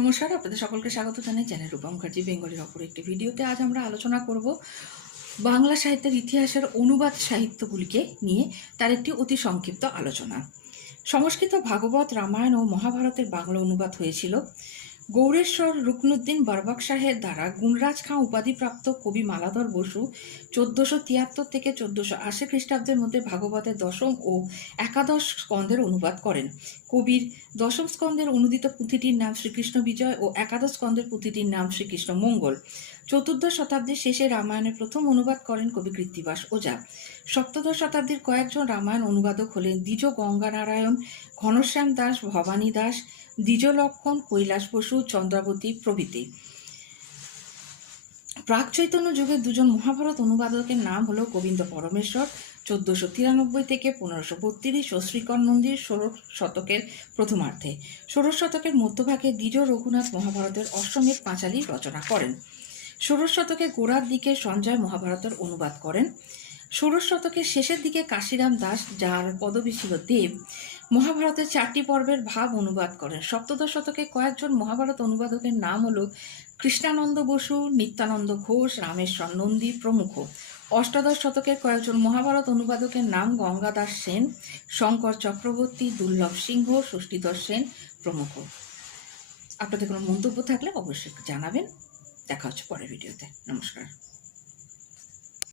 নমস্কার, আপনাদের সকলকে স্বাগত জানাই চ্যানেল রূপা মুখার্জি, বেঙ্গলের অপর একটি ভিডিওতে। আজ আমরা আলোচনা করব বাংলা সাহিত্যের ইতিহাসের অনুবাদ সাহিত্যগুলিকে নিয়ে, তার একটি অতি সংক্ষিপ্ত আলোচনা। সংস্কৃত ভাগবত, রামায়ণ ও মহাভারতের বাংলা অনুবাদ হয়েছিল। গৌরেশ্বর রুকনুদ্দিন বরবাক শাহের দ্বারা গুণরাজ খাঁ উপাধিপ্রাপ্ত কবি মালাধর বসু চোদ্দশো তিয়াত্তর থেকে চোদ্দশো আশি খ্রিস্টাব্দের মধ্যে ভাগবতের দশম ও একাদশ স্কন্ধের অনুবাদ করেন। কবির দশম স্কন্ধের অনুদিত পুঁথিটির নাম শ্রীকৃষ্ণ বিজয় ও একাদশ স্কন্ধের পুঁথিটির নাম শ্রীকৃষ্ণ মঙ্গল। চতুর্দশ শতাব্দীর শেষে রামায়ণের প্রথম অনুবাদ করেন কবি কৃত্তিবাস ওঝা। সপ্তদশ শতাব্দীর কয়েকজন রামায়ণ অনুবাদক হলেন দ্বিজ গঙ্গানারায়ণ, ঘনশ্যাম দাস, ভবানী দাস, দ্বিজ লক্ষণ, কৈলাস বসু, চন্দ্রাবতী প্রভৃতি। প্রাক চৈতন্য যুগের দুজন মহাভারত অনুবাদকের নাম হলো গোবিন্দ পরমেশ্বর, চোদ্দশো তিরানব্বই থেকে পনেরোশো বত্রিশ ও শ্রীকর মন্দির ষোড়শ শতকের প্রথমার্ধে। ষোড়শ শতকের মধ্যভাগে দ্বিজ রঘুনাথ মহাভারতের অশ্বমেধ পাঁচালী রচনা করেন। ষোড়শ শতকে গোড়ার দিকে সঞ্জয় মহাভারতের অনুবাদ করেন। ষোড়শ শতকের শেষের দিকে কাশিরাম দাস, যার পদবী ছিল দেব, মহাভারতের চারটি পর্বের ভাব অনুবাদ করেন। সপ্তদশ শতকে কয়েকজন মহাভারত অনুবাদকের নাম হল কৃষ্ণানন্দ বসু, নিত্যানন্দ ঘোষ, রামেশ্বর নন্দী প্রমুখ। অষ্টাদশ শতকের কয়েকজন মহাভারত অনুবাদকের নাম গঙ্গাদাস সেন, শঙ্কর চক্রবর্তী, দুর্লভ সিংহ ষষ্ঠীধর সেন প্রমুখ। আপনাদের কোনো মন্তব্য থাকলে অবশ্যই জানাবেন। দেখা হচ্ছে পরের ভিডিওতে। নমস্কার।